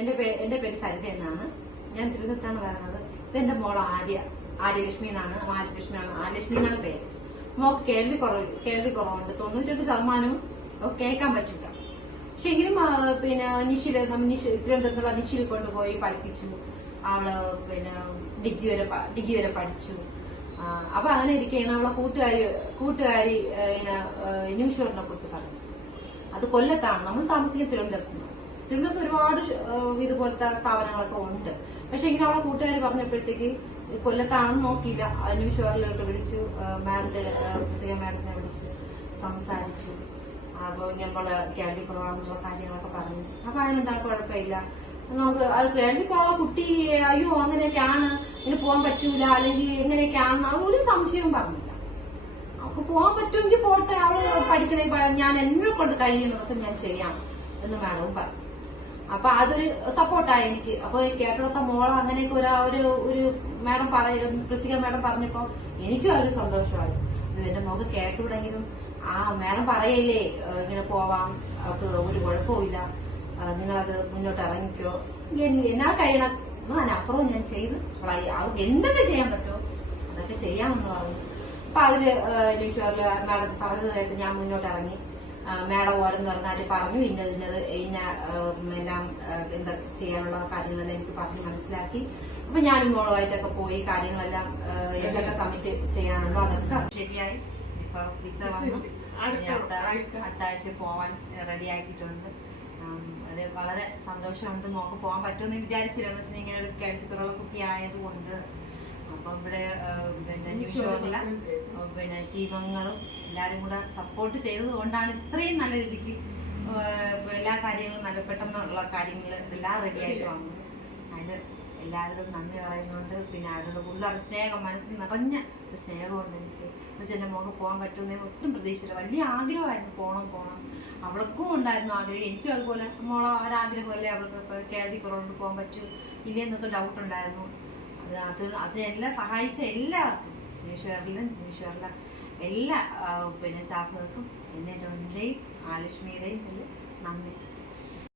എന്റെ പേര് സരിത എന്നാണ്. ഞാൻ തിരുവനന്തപുരത്താണ് പറയുന്നത്. ഇതെന്റെ മോൾ ആര്യലക്ഷ്മി എന്നാണ്. ആര്യലക്ഷ്മി എന്നാണ് പേര്. മോക്ക് കേൾവി കുറവുണ്ട്. 98% കേൾക്കാൻ പറ്റൂല. പക്ഷെ എങ്കിലും തിരുവനന്തപുരത്തുള്ള നിഷിൽ കൊണ്ടുപോയി പഠിപ്പിച്ചു. അവള് ഡിഗ്രി വരെ പഠിച്ചു. അപ്പൊ അങ്ങനെ ഇരിക്കുകയാണ് അവളെ കൂട്ടുകാരി ന്യൂഷോറിനെ കുറിച്ച് പറഞ്ഞു. അത് കൊല്ലത്താണ്. നമ്മൾ താമസിക്കുന്ന തിരുവനന്തപുരത്ത് ഒരുപാട് ഇതുപോലത്തെ സ്ഥാപനങ്ങളൊക്കെ ഉണ്ട്. പക്ഷെ ഇങ്ങനെ അവളെ കൂട്ടുകാരി പറഞ്ഞപ്പോഴത്തേക്ക് കൊല്ലത്താണെന്ന് നോക്കിയില്ല. ന്യൂഷോറിലോട്ട് വിളിച്ചു. മാഡത്തിനെ വിളിച്ചു സംസാരിച്ചു. അപ്പൊ നമ്മള് കേൾവി കുറവാണെന്നുള്ള കാര്യങ്ങളൊക്കെ പറഞ്ഞു. അപ്പൊ അതിനെന്താ കുഴപ്പമില്ല, നമുക്ക് അത് കേൾവി കുറവുള്ള കുട്ടി അയ്യോ അങ്ങനെയൊക്കെയാണ്, ഇങ്ങനെ പോകാൻ പറ്റൂല അല്ലെങ്കിൽ എങ്ങനെയൊക്കെയാണെന്ന് ഒരു സംശയവും പറഞ്ഞില്ല. അവൾക്ക് പോകാൻ പറ്റുമെങ്കിൽ പോട്ടെ, അവള് പഠിക്കണേ, ഞാൻ എന്നെ കൊണ്ട് കഴിയുന്നതൊക്കെ ഞാൻ ചെയ്യാം എന്ന് മാഡവും പറഞ്ഞു. അപ്പൊ അതൊരു സപ്പോർട്ടായി എനിക്ക്. അപ്പൊ കേട്ടോടത്ത മോളെ അങ്ങനെയൊക്കെ ഒരു മാഡം പ്രസിക മാഡം പറഞ്ഞപ്പോ എനിക്കും ആ ഒരു സന്തോഷമായി. എന്റെ മോക്ക് കേട്ടുകൂടെങ്കിലും മാഡം പറയല്ലേ ഇങ്ങനെ പോവാം, അവർക്ക് ഒരു കുഴപ്പമില്ല, നിങ്ങളത് മുന്നോട്ട് ഇറങ്ങിക്കോ, എന്നാ കഴിയണം അതിനപ്പുറവും ഞാൻ ചെയ്ത് അവർക്ക് എന്തൊക്കെ ചെയ്യാൻ പറ്റുമോ അതൊക്കെ ചെയ്യാമെന്ന് പറഞ്ഞു. അപ്പൊ അതില് ന്യൂഷോറിൽ മാഡം പറഞ്ഞതായിട്ട് ഞാൻ മുന്നോട്ട് ഇറങ്ങി. മാഡം ഓരോന്ന് പറഞ്ഞാല് പറഞ്ഞു എല്ലാം എന്താ ചെയ്യാനുള്ള കാര്യങ്ങളെല്ലാം എനിക്ക് പറഞ്ഞ് മനസ്സിലാക്കി. അപ്പൊ ഞാനും മോളുമായിട്ടൊക്കെ പോയി കാര്യങ്ങളെല്ലാം എന്തൊക്കെ സബ്മിറ്റ് ചെയ്യാനുണ്ടോ അതൊക്കെ ശരിയായി. ഇപ്പൊ വിസ വന്നു, അടുത്ത ആഴ്ച പോവാൻ റെഡി ആക്കിയിട്ടുണ്ട്. അത് വളരെ സന്തോഷമുണ്ട്. മോക്ക് പോകാൻ പറ്റുമെന്ന് വിചാരിച്ചില്ല. എന്ന് വെച്ചാൽ ഇങ്ങനെ ഒരു കേൾവിക്കുറവുള്ള കുട്ടി ആയതുകൊണ്ട്. അപ്പൊ ഇവിടെ ന്യൂഷോറിലെ ടീമംഗങ്ങളും എല്ലാരും കൂടെ സപ്പോർട്ട് ചെയ്തത് കൊണ്ടാണ് ഇത്രയും നല്ല രീതിക്ക് എല്ലാ കാര്യങ്ങളും നല്ല പെട്ടെന്നുള്ള കാര്യങ്ങൾ എല്ലാം റെഡി ആയിട്ട് വന്നത്. അതിന് എല്ലാവരോടും നന്ദി പറയുന്നുണ്ട്. പിന്നെ അവരുടെ കൂടുതൽ സ്നേഹം, മനസ്സിൽ നിറഞ്ഞ സ്നേഹമുണ്ട് എനിക്ക്. എന്ന് വെച്ചാൽ എന്റെ മോക്ക് പോകാൻ പറ്റുമെന്ന് ഒട്ടും പ്രതീക്ഷിച്ചില്ല. വലിയ ആഗ്രഹമായിരുന്നു പോകണം. അവൾക്കും ഉണ്ടായിരുന്നു ആഗ്രഹം, എനിക്കും അതുപോലെ മോളെ ഒരാഗ്രഹമല്ലേ. അവൾക്ക് ഇപ്പൊ കേൾവി കുറവുകൊണ്ട് പോകാൻ പറ്റൂ ഇല്ലെന്നൊക്കെ ഡൗട്ട് ഉണ്ടായിരുന്നു. അതിനെല്ലാം സഹായിച്ച എല്ലാവർക്കും ന്യൂഷോറിലെ എല്ലാ സ്റ്റാഫുകൾക്കും എന്റെയും ആലക്ഷ്മിയുടെയും നന്ദി.